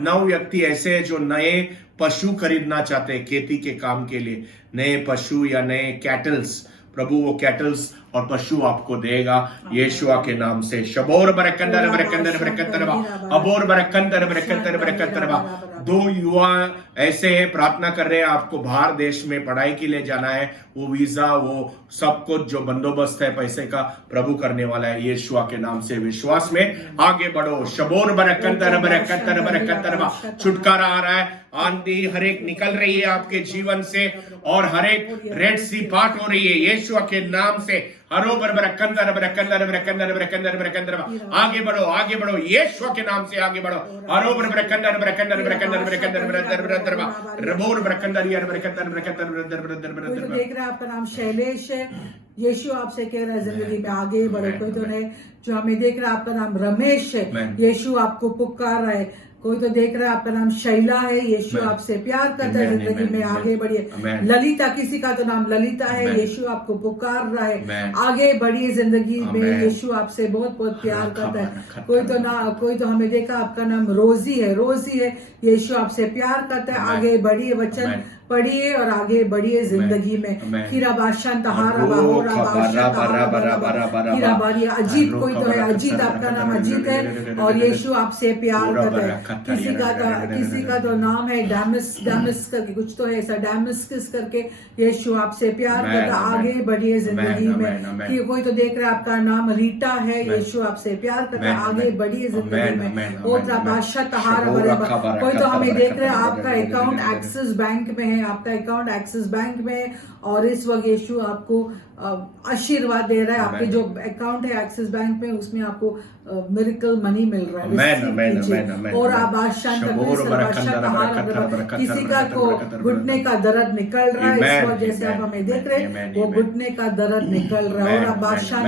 9 व्यक्ति ऐसे हैं जो नए पशु खरीदना चाहते हैं खेती के काम के लिए, नए पशु या नए कैटल्स। प्रभु वो कैटल्स और पशु आपको देगा यीशु के नाम से। शबोर बरकंदर बरकंदर बरकंदर बा अबोर बरकंदर बरकंदर बरकंदर बा। 2 युवा ऐसे हैं प्रार्थना कर रहे हैं, आपको बाहर देश में पढ़ाई के लिए जाना है, वो वीजा वो सब कुछ जो बंदोबस्त है पैसे का प्रभु करने वाला है यीशु के नाम से। विश्वास में आगे बढ़ो। शबोर बरकंदर बरकंदर बरकंदर बा। छुटकारा आ रहा है, आंधी हर एक निकल रही है आपके जीवन से और हर एक रेड सी पार्ट हो रही है यीशु के नाम से। हरोबर बरकंदर बरकंदर बरकंदर बरकंदर बरकंदर। आगे बढ़ो, आगे बढ़ो यीशु के नाम से आगे बढ़ो। हरोबर बरकंदर बरकंदर बरकंदर बरकंदर बरकंदर बरकंदर रबोर बरकंदर यार बरकंदर बरकंदर बरकंदर बरकंदर बरकंदर। देख रहा है आपका नाम शैलेश है, यीशु आपसे कह रहा है जिंदगी में आगे बढ़ो। कोई तो नहीं जो हमें देख रहा है आपका नाम रमेश है, यीशु आपको पुकार रहा है। कोई तो देख रहा है आपका नाम शैला है, यीशु आपसे प्यार करता है, जिंदगी में आगे बढ़िए। ललिता, किसी का तो नाम ललिता है, यीशु आपको पुकार रहा है, आगे बढ़िए जिंदगी में। यीशु आपसे बहुत बहुत प्यार करता है। कोई तो हमें देखा आपका नाम रोजी है, रोजी है, यीशु आपसे प्यार करता है, आगे बढ़िए। वचन पढ़िए और आगे बढ़िए जिंदगी में। खीरा बादशाह तहारा बाहोरा बादशाह तहारा खीरा बारी अजीत, कोई तो है अजीत, आपका नाम अजीत है और यीशु आपसे प्यार करता है। किसी का तो नाम है डामिस करके कुछ तो है ऐसा, डामिस्कस करके। यीशु आपसे प्यार करता, आगे बढ़िए जिंदगी में। कि कोई तो देख रहा है आपका नाम रीटा है, यीशु आपसे प्यार करता, आगे बढ़िए जिंदगी में। ओत्रा बादशाह तहारा बराबर। कोई तो हमें देख रहे हैं आपका अकाउंट एक्सिस बैंक में है, आपका अकाउंट एक्सिस बैंक में है और इस वक्त यीशु आपको आशीर्वाद दे रहा है। आपके जो अकाउंट है एक्सिस बैंक में उसमें आपको मिरेकल मनी मिल रहा है। और आप किसी का को घुटने का दर्द निकल रहा है इस वक्त, जैसे आप हमें देख रहे हैं वो घुटने का दर्द निकल रहा है। और आप बादशाह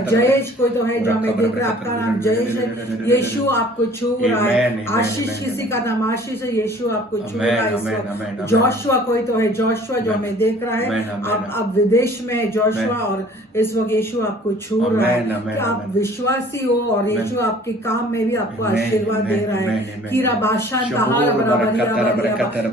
जयेश, कोई तो है जो हमें देख रहा है, आपका नाम जयेश है, यीशु आपको छू रहा है। आशीष, किसी का नाम आशीष है, यीशु आपको छू रहा है इस वक्त। जोशुआ, कोई तो है जोशुआ जो हमें देख रहा है, आप विदेश में है जोशुआ और इस वक्त यीशु आपको छू रहा है। कि आप विश्वासी हो और यीशु आपके काम में भी आपको आशीर्वाद दे रहा है। कीरा बादशाह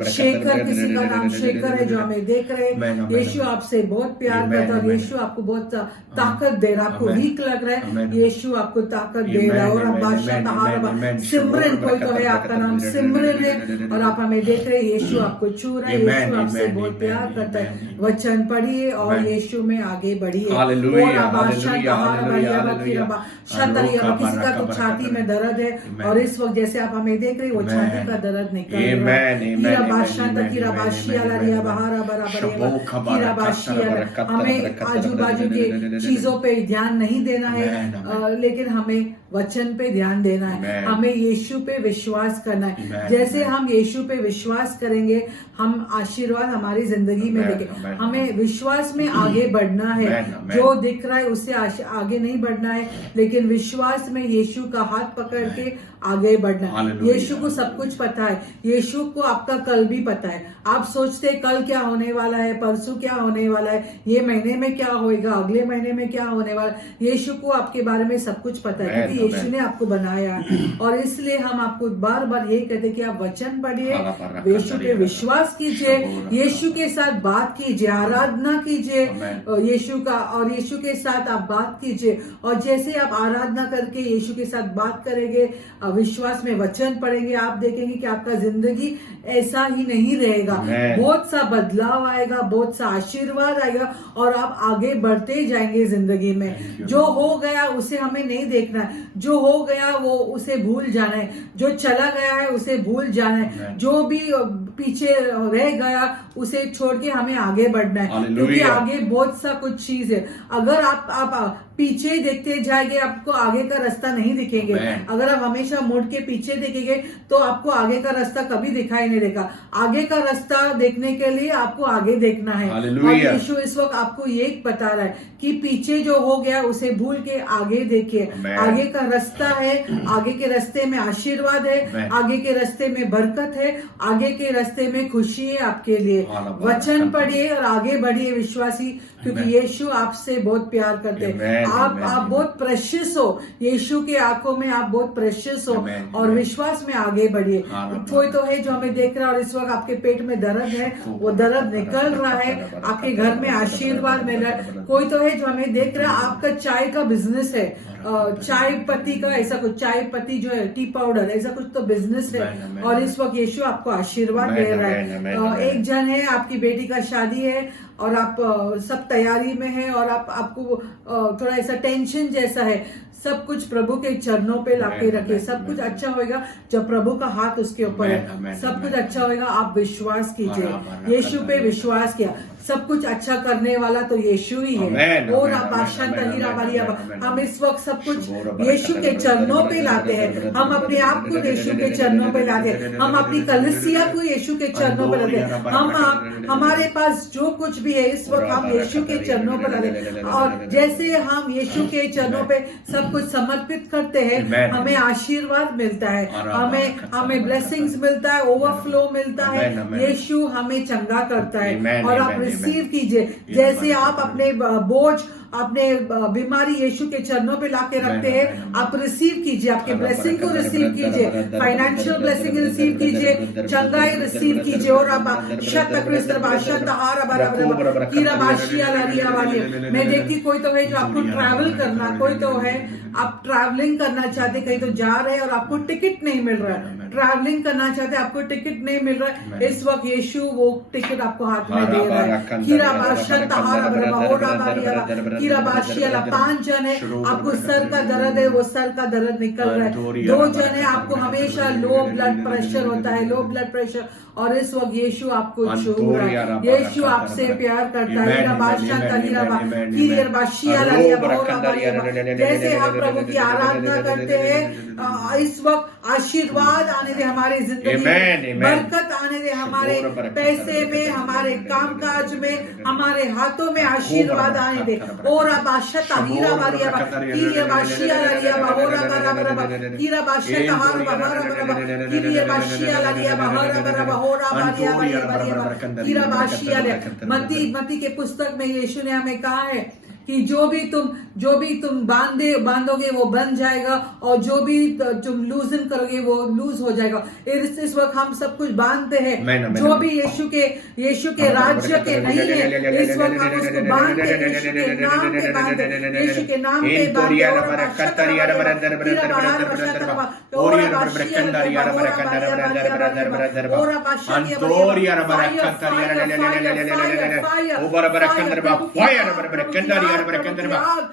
शेखर, किसी का नाम शेखर है जो हमें देख रहे हैं, यीशु आपसे बहुत प्यार करता है और यीशु आपको बहुत ताकत दे रहा है। आपको वीक लग रहा है, यीशु आपको ताकत दे रहा है। और आप बादशाह सिमरन, कोई तो है आपका नाम सिमरन है और आप हमें देख रहे हैं, यीशु आपको छू रहा है, यीशु आपसे बहुत प्यार करता है। वचन पढ़िए और यीशु में आगे बढ़िए। किसी का तो छाती में दर्द है और इस वक्त जैसे आप हमें देख रहे हैं वो छाती का दर्द निकल रहा है। हमें आजू बाजू के चीजों पे ध्यान नहीं देना है, लेकिन हमें वचन पे ध्यान देना है। हमें यीशु पे विश्वास करना है। जैसे हम यीशु पे विश्वास करेंगे हम आशीर्वाद हमारी जिंदगी में देखें। हमें विश्वास में आगे बढ़ना है। जो दिख रहा है उससे आगे नहीं बढ़ना है, लेकिन विश्वास में यीशु का हाथ पकड़ के आगे बढ़ना है। यीशु को सब कुछ पता है, यीशु को आपका कल भी पता है। आप सोचते कल क्या होने वाला है, परसों क्या होने वाला है, ये महीने में क्या होएगा, अगले महीने में क्या होने वाला है। यीशु को आपके बारे में सब कुछ पता है क्योंकि यीशु ने आपको बनाया है। और इसलिए हम आपको बार बार यही कहते हैं कि आप वचन पढ़िए, यीशु पे विश्वास कीजिए, यीशु के साथ बात कीजिए, आराधना कीजिए यीशु का, और यीशु के साथ आप बात कीजिए। और जैसे आप आराधना करके यीशु के साथ बात करेंगे, विश्वास में वचन पढ़ेंगे, आप देखेंगे कि आपका जिंदगी ऐसा ही नहीं रहेगा। बहुत सा बदलाव आएगा, बहुत सा आशीर्वाद आएगा और आप आगे बढ़ते जाएंगे जिंदगी में। जो हो गया उसे हमें नहीं देखना है, जो हो गया वो उसे भूल जाना है, जो चला गया है उसे भूल जाना है, जो भी पीछे रह गया उसे छोड़ के हमें आगे बढ़ना है। क्योंकि आगे बहुत सा कुछ चीज है। अगर आप पीछे देखते जाएंगे आपको आगे का रास्ता नहीं दिखेंगे। अगर आप हमेशा मुड़ के पीछे देखेंगे तो आपको आगे का रास्ता कभी दिखाई नहीं देगा। आगे का रास्ता देखने के लिए आपको आगे देखना है। और यीशु इस वक्त आपको ये बता रहा है कि पीछे जो हो गया उसे भूल के आगे देखिए। आगे का रास्ता है, आगे के रास्ते में आशीर्वाद है, आगे के रास्ते में बरकत है, आगे के रास्ते में खुशी है आपके लिए। वचन पढ़िए और आगे बढ़िए विश्वासी, क्योंकि यीशु आपसे बहुत प्यार करते हैं। आप बहुत प्रेशियस हो, यीशु के आंखों में आप बहुत प्रेशियस हो और विश्वास में आगे बढ़िए। कोई तो है जो हमें देख रहा है और इस वक्त आपके पेट में दर्द है, वो दर्द निकल रहा है, आपके घर में आशीर्वाद मिल रहा है। कोई तो है जो हमें देख रहा है आपका चाय का बिजनेस है, चाय पत्ती का ऐसा कुछ, चाय पत्ती जो है टी पाउडर ऐसा कुछ तो बिजनेस है और इस वक्त यीशु आपको आशीर्वाद दे रहा है। एक जन है आपकी बेटी का शादी है और आप सब तैयारी में है और आपको थोड़ा ऐसा टेंशन जैसा है। सब कुछ प्रभु के चरणों पे लाके रखिए, सब कुछ अच्छा होएगा जब प्रभु का हाथ उसके ऊपर है। सब कुछ अच्छा होएगा, आप विश्वास कीजिए, यीशु पे विश्वास किया, सब कुछ अच्छा करने वाला तो यीशु ही है। और आप हम इस वक्त सब कुछ यीशु के चरणों पे लाते हैं। हम अपने आप को यीशु के चरणों पे लाते हैं, हम अपनी कलीसिया को यीशु के चरणों पे लाते हैं। हम हमारे पास जो कुछ भी है इस वक्त हम यीशु के चरणों पे लाते हैं। और जैसे हम यीशु के चरणों पे सब कुछ समर्पित करते हैं, हमें आशीर्वाद मिलता है, हमें ब्लेसिंग्स मिलता है, ओवरफ्लो मिलता है। यीशु हमें चंगा करता है और आप रिसीव कीजिए। जैसे आप अपने बोझ अपने बीमारी यीशु के चरणों पे लाके रखते हैं। आप रिसीव कीजिए, आपके ब्लेसिंग को रिसीव कीजिए, फाइनेंशियल ब्लेसिंग रिसीव कीजिए, चंगाई रिसीव कीजिए। और अब मैं देखती कोई तो है जो आपको ट्रैवल करना, कोई तो है आप ट्रैवलिंग करना चाहते, कहीं तो जा रहे हैं और आपको टिकट नहीं मिल रहा है, ट्रैवलिंग करना चाहते आपको टिकट नहीं मिल रहा है, इस वक्त यीशु वो टिकट आपको हाथ में दे रहा है। 5 जन है आपको सर का दर्द है, वो सर का दर्द निकल रहा है। 2 जन है आपको हमेशा लो ब्लड प्रेशर होता है, लो ब्लड प्रेशर, और इस वक्त यीशु आपको छू रहा है, यीशु आपसे प्यार करता है। जैसे हम प्रभु की आराधना करते हैं, इस वक्त आशीर्वाद आने दे हमारी जिंदगी में, बरकत आने दे हमारे पैसे में, हमारे कामकाज में, हमारे हाथों में आशीर्वाद आने दे। और मत्ती के पुस्तक में यीशु ने हमें कहा है कि जो भी तुम बांधोगे वो बंध जाएगा, और जो भी तुम लूजन करोगे वो लूज हो जाएगा। इस वक्त हम सब कुछ बांधते हैं जो भी यीशु के राज्य के नहीं है, इस वक्त हम उसको बांधते हैं, यीशु के नाम पे बांधते, यीशु के नाम पे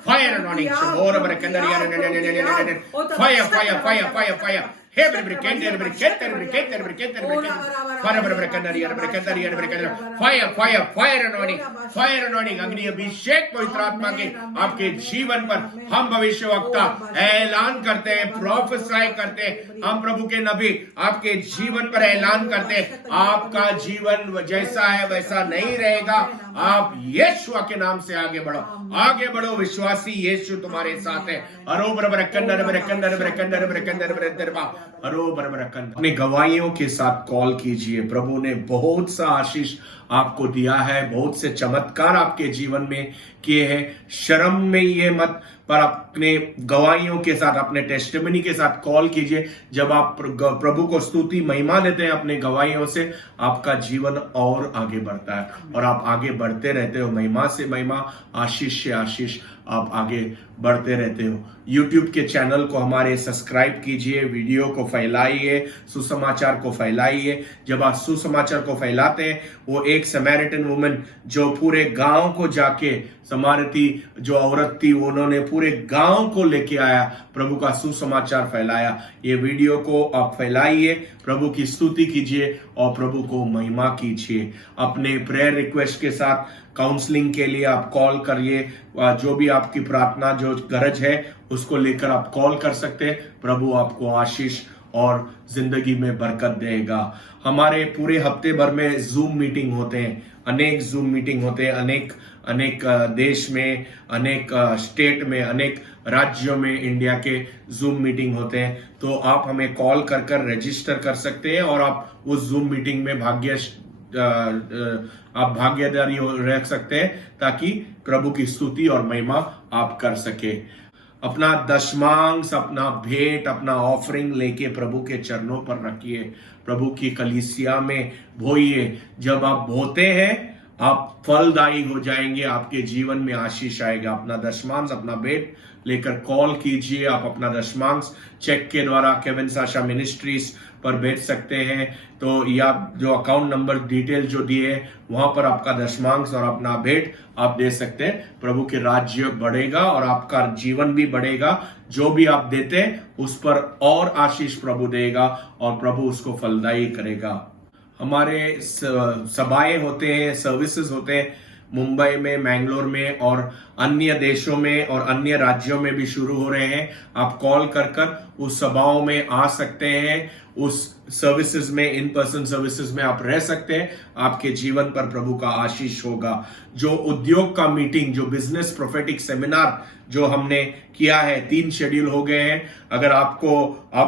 fire anointing, fire. Fire anointing, अग्नि अभिषेक पवित्र आत्मा के आपके जीवन पर हम भविष्यवक्ता ऐलान करते हैं, प्रोफेसाई करते हैं, हम प्रभु के नबी आपके जीवन पर ऐलान करते हैं, आपका जीवन जैसा है वैसा नहीं रहेगा। आप यीशु के नाम से आगे बढ़ो, विश्वासी यीशु तुम्हारे साथ है। अपने गवाहियों के साथ कॉल कीजिए। प्रभु ने बहुत सा आशीष आपको दिया है, बहुत से चमत्कार आपके जीवन में किए हैं। शर्म में ये मत, पर अपने गवाहियों के साथ, अपने टेस्टिमनी के साथ कॉल कीजिए। जब आप प्रभु को स्तुति महिमा देते हैं अपने गवाहियों से, आपका जीवन और आगे बढ़ता है और आप आगे बढ़ते रहते हो, महिमा से महिमा, आशीष से आशीष, आप आगे बढ़ते रहते हो। YouTube के चैनल को हमारे सब्सक्राइब कीजिए, वीडियो को फैलाइए, सुसमाचार को फैलाइए। जब आप सुसमाचार को फैलाते हैं, वो एक समैरिटन वुमन जो पूरे गांव को जाके, समारती जो औरत थी, उन्होंने पूरे गांव को लेके आया, प्रभु का सुसमाचार फैलाया। ये वीडियो को आप फैलाइए, प्रभु की स्तुति कीजिए और प्रभु को महिमा कीजिए। अपने प्रेयर रिक्वेस्ट के साथ काउंसलिंग के लिए आप कॉल करिए। जो भी आपकी प्रार्थना जो गरज है उसको लेकर आप कॉल कर सकते हैं। प्रभु आपको आशीष और जिंदगी में बरकत देगा। हमारे पूरे हफ्ते भर में जूम मीटिंग होते हैं, अनेक जूम मीटिंग होते हैं, अनेक देश में, अनेक स्टेट में, अनेक राज्यों में इंडिया के जूम मीटिंग होते हैं। तो आप हमें कॉल कर रजिस्टर कर सकते हैं और आप उस जूम मीटिंग में आप भागीदारी रख सकते हैं, ताकि प्रभु की स्तुति और महिमा आप कर सके। अपना दशमांश, अपना भेंट, अपना ऑफरिंग लेके प्रभु के चरणों पर रखिए, प्रभु की कलीसिया में बोइए। जब आप बोते हैं आप फलदायी हो जाएंगे, आपके जीवन में आशीष आएगा। अपना दशमांश, अपना भेंट लेकर कॉल कीजिए। आप अपना दशमांश चेक के द्वारा केविन साशा मिनिस्ट्रीज पर भेज सकते हैं। तो या जो अकाउंट नंबर डिटेल जो दिए हैं वहां पर आपका दशमांश और अपना भेंट आप दे सकते हैं। प्रभु के राज्य बढ़ेगा और आपका जीवन भी बढ़ेगा। जो भी आप देते हैं उस पर और आशीष प्रभु देगा और प्रभु उसको फलदायी करेगा। हमारे सभाएं होते हैं, सर्विसेज होते हैं मुंबई में, मैंगलोर में और अन्य देशों में और अन्य राज्यों में भी शुरू हो रहे हैं। आप कॉल कर उस सभाओं में आ सकते हैं। उस सर्विसेज में, इन पर्सन सर्विसेज में आप रह सकते हैं। आपके जीवन पर प्रभु का आशीष होगा। जो उद्योग का मीटिंग, जो बिजनेस प्रोफेटिक सेमिनार जो हमने किया है, 3 शेड्यूल हो गए हैं। अगर आप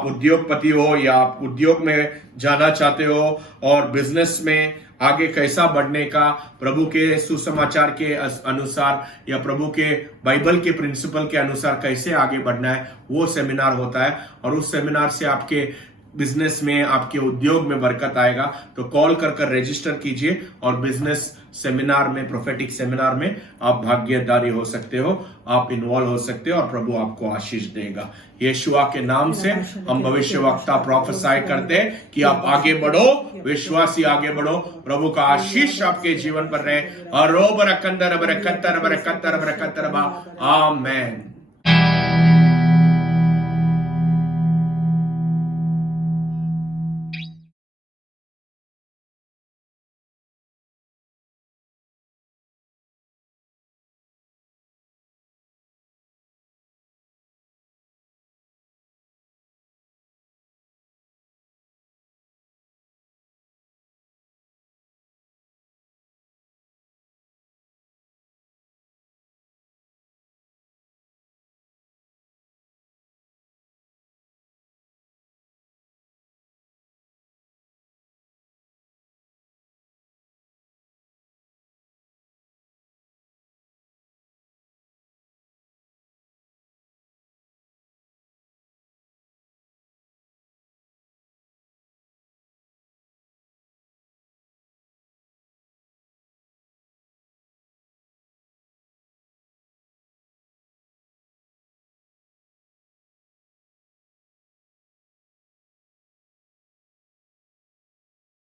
उद्योगपति हो या आप उद्योग में जाना चाहते हो और बिजनेस में आगे कैसा बढ़ने का, प्रभु के सुसमाचार के अनुसार या प्रभु के बाइबल के प्रिंसिपल के अनुसार कैसे आगे बढ़ना है, वो सेमिनार होता है। और उस सेमिनार से आपके बिजनेस में, आपके उद्योग में बरकत आएगा। तो कॉल कर रजिस्टर कीजिए और बिजनेस सेमिनार में, प्रोफेटिक सेमिनार में आप भागीदारी हो सकते हो, आप इन्वॉल्व हो सकते हो और प्रभु आपको आशीष देगा। यीशुआ के नाम से हम भविष्यवक्ता प्रोफेसाई करते हैं कि आप आगे बढ़ो, विश्वासी आगे बढ़ो, प्रभु का आशीष आपके जीवन पर रहे। आमेन।